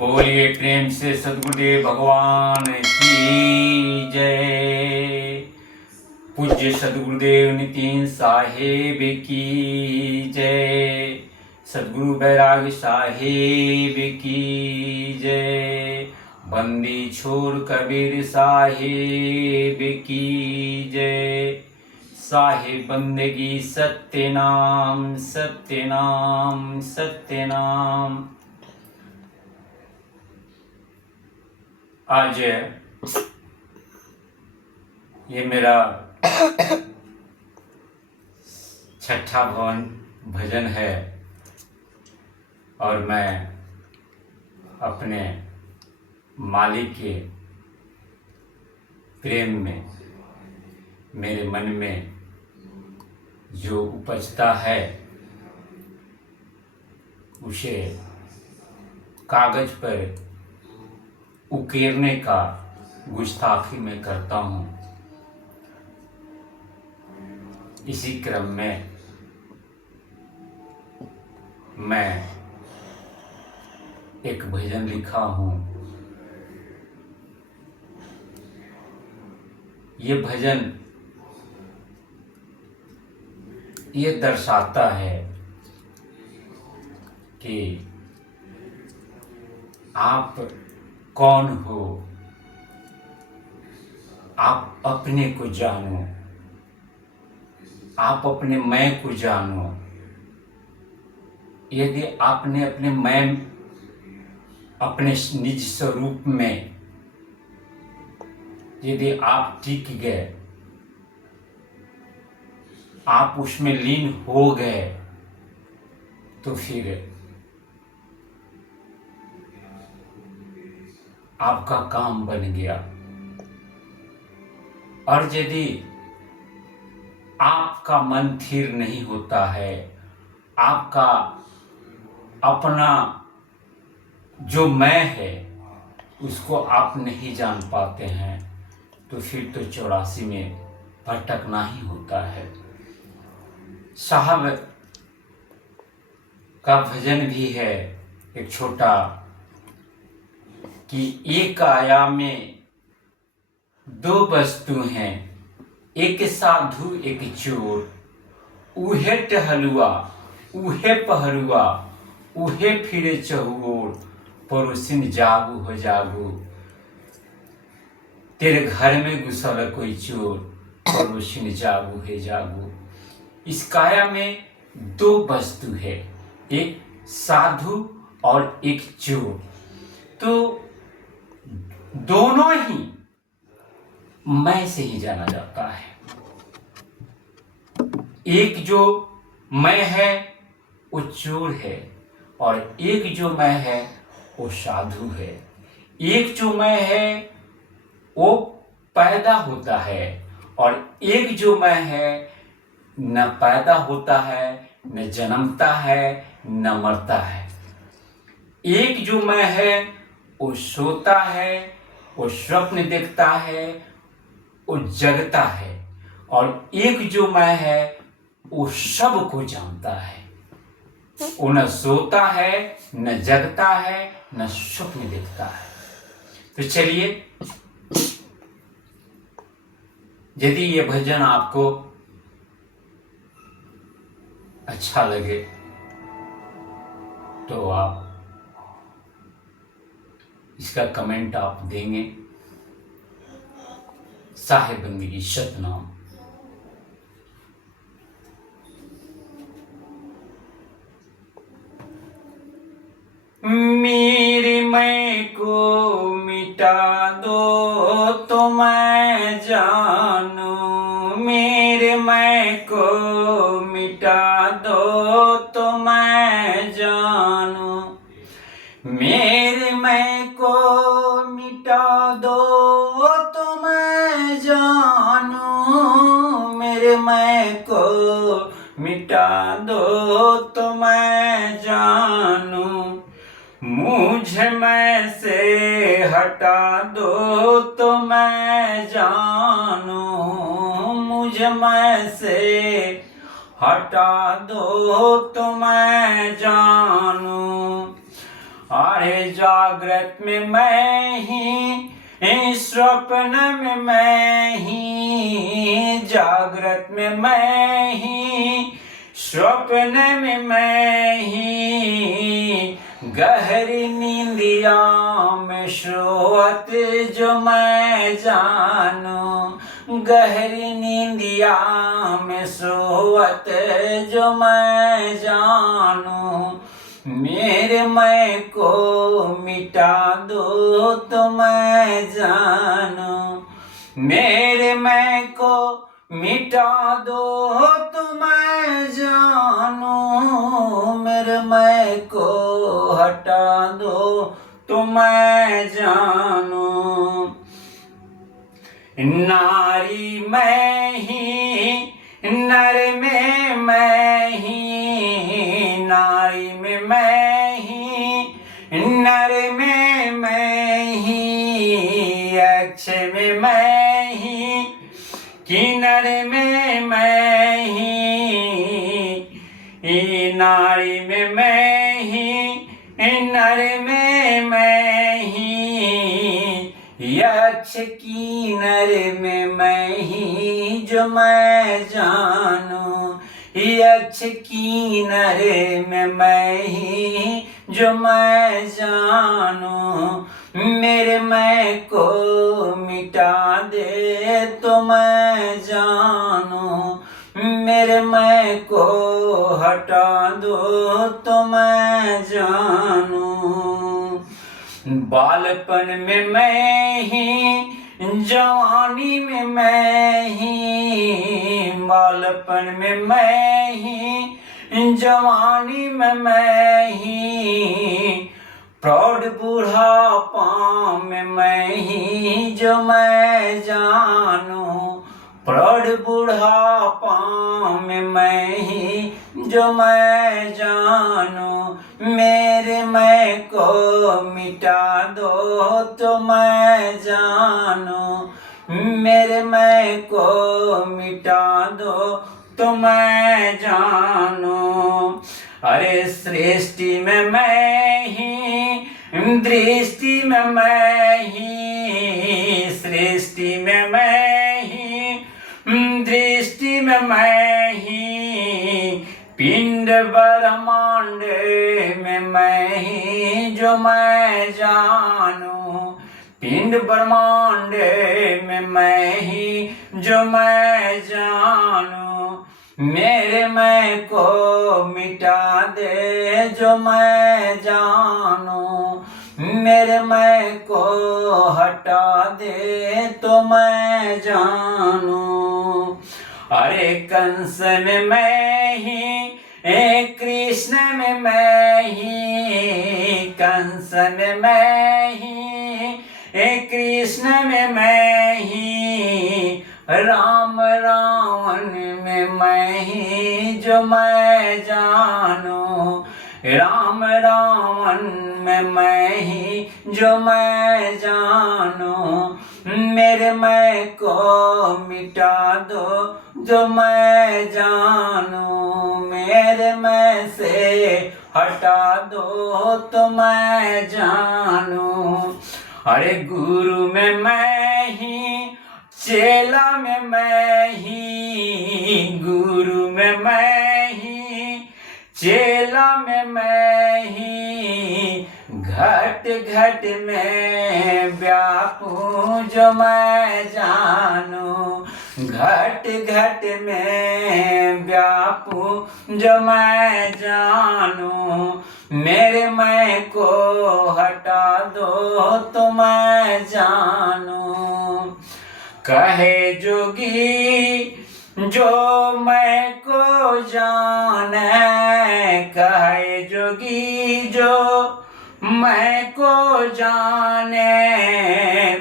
बोलिए प्रेम से सद्गुरुदेव भगवान की जय। पूज्य सद्गुरुदेव नितिन साहेब की जय। सद्गुरु बैराग साहेब की जय। बंदी छोड़ कबीर साहेब की जय। साहेब बंदगी सत्य नाम सत्य नाम सत्य नाम। आज ये मेरा छठा भजन है और मैं अपने मालिक के प्रेम में मेरे मन में जो उपजता है उसे कागज पर उकेरने का गुस्ताखी में करता हूँ। इसी क्रम में मैं एक भजन लिखा हूँ। ये भजन ये दर्शाता है कि आप कौन हो, आप अपने को जानो, आप अपने मैं को जानो। यदि आपने अपने मैं अपने निज स्वरूप में यदि आप टिक गए, आप उसमें लीन हो गए, तो फिर आपका काम बन गया। और यदि आपका मन स्थिर नहीं होता है, आपका अपना जो मैं है उसको आप नहीं जान पाते हैं, तो फिर तो 84 में भटकना ही होता है। साहब का भजन भी है एक छोटा कि एक आयाम में दो वस्तु हैं, एक साधु एक चोर। उहे टहलुआ उहे पहरुआ उहे फिरे चहुओर। पड़ोसिन जागू हो जागू, तेरे घर में घुसल कोई चोर। पड़ोसिन जागू है जागू। इस काया में दो वस्तु है, एक साधु और एक चोर। तो दोनों ही मैं से ही जाना जाता है। एक जो मैं है वो चोर है और एक जो मैं है वो साधु है। एक जो मैं है वो पैदा होता है और एक जो मैं है न पैदा होता है, न जन्मता है, न मरता है। एक जो मैं है वो सोता है, वो स्वप्न देखता है, वो जगता है। और एक जो मैं है वो सब को जानता है। वो न सोता है, न जगता है, न स्वप्न देखता है। तो चलिए, यदि ये भजन आपको अच्छा लगे तो आप इसका कमेंट आप देंगे। साहेब बंदगी सतनाम। मेरे मैं को मिटा दो तो मैं जानू। मेरे मैं को मिटा दो तो मैं जानू। मेरे मैं को मिटा दो तो मैं जानू। मेरे मैं को मिटा दो तो मैं जानू। मुझे मैं से हटा दो तो मैं जानू। मुझे मैं से हटा दो तो मैं जानू। अरे जागृत में मैं ही, स्वप्न में मैं ही, जागृत में मैं ही, स्वप्न में मैं ही, गहरी नींदिया में सोवत जो मैं जानू, गहरी नींदिया में सोवत जो मैं जानू, मेरे मैं को मिटा दो तो मैं जानू, मेरे मैं को मिटा दो तो मैं जानू, मेरे मैं को हटा दो तो मैं जानू। नारी मैं ही, नर में मैं ही, नारी में मैं ही, नर में मैं ही, अक्षय में मैं ही, किन्नर में मैं ही, नारी में मैं ही, नर में मैं ही, यक्ष किन्नर में मैं ही जो मैं जानू, यक्ष किन्नर में मैं ही जो मैं जानू, मेरे मैं को मिटा दे तो मैं जानू, मेरे मैं को हटा दो तो मैं जानू। बालपन में मैं ही, जवानी में मैं ही, बालपन में मैं ही, जवानी में मैं ही, प्रौढ़ बुढ़ापा में मैं ही जो मैं जानू, प्रौढ़ बुढ़ापा में मैं ही जो मैं जानू, मेरे मैं को मिटा दो तो मैं जानू, मेरे मैं को मिटा दो तो मैं जानू। अरे सृष्टि में मैं ही, दृष्टि में मैं ही, सृष्टि में मैं ही, दृष्टि में मैं ही, पिंड ब्रह्मांड में मैं ही जो मैं जानू, पिंड ब्रह्मांड में मैं ही जो मैं जानू, मेरे मैं को मिटा दे जो मैं जानू, मेरे मैं को हटा दे तो मैं जानू। अरे कंस में मैं ही, कृष्ण में मैं ही, कंस में मैं ही, कृष्ण में मैं ही, राम रावण में मैं ही जो मैं जानू, राम रावण में मैं ही जो मैं जानू, मेरे मैं को मिटा दो जो मैं जानू, मेरे मैं से हटा दो तो मैं जानू। अरे गुरु में मैं ही, चेला में मैं ही, गुरु में मैं ही, चेला में मैं ही, घट घट में व्यापू जो मैं जानू, घट घट में व्यापू जो मैं जानू, मेरे मैं को हटा दो तो मैं जानू। कहे जोगी जो मैं को जाने, कहे जोगी जो मैं को जाने,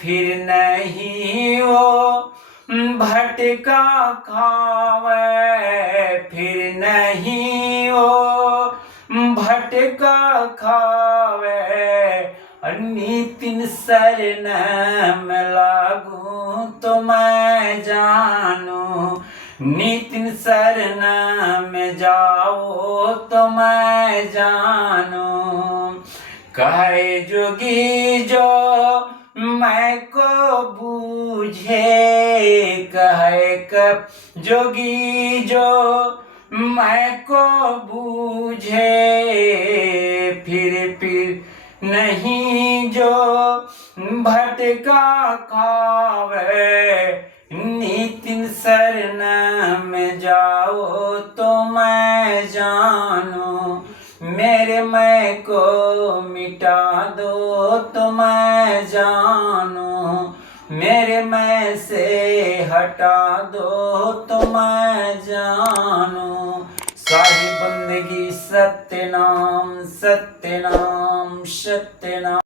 फिर नहीं वो भटका खावे, फिर नहीं वो भटका खावे, नितिन शरण में लागू तो मैं जानू, नितिन शरण में जाओ तो मैं जानू। कहे जोगी जो मैं को बूझे, कहे कब जोगी जो मैं को बूझे, फिर नहीं जो भटका खावे, नितिन शरण में जाओ तो मैं जानू, मेरे मैं को मिटा दो तो मैं जानू, मेरे मैं से हटा दो तो मैं जानू। सारी बंदगी सत्य नाम सत्य नाम सत्य नाम।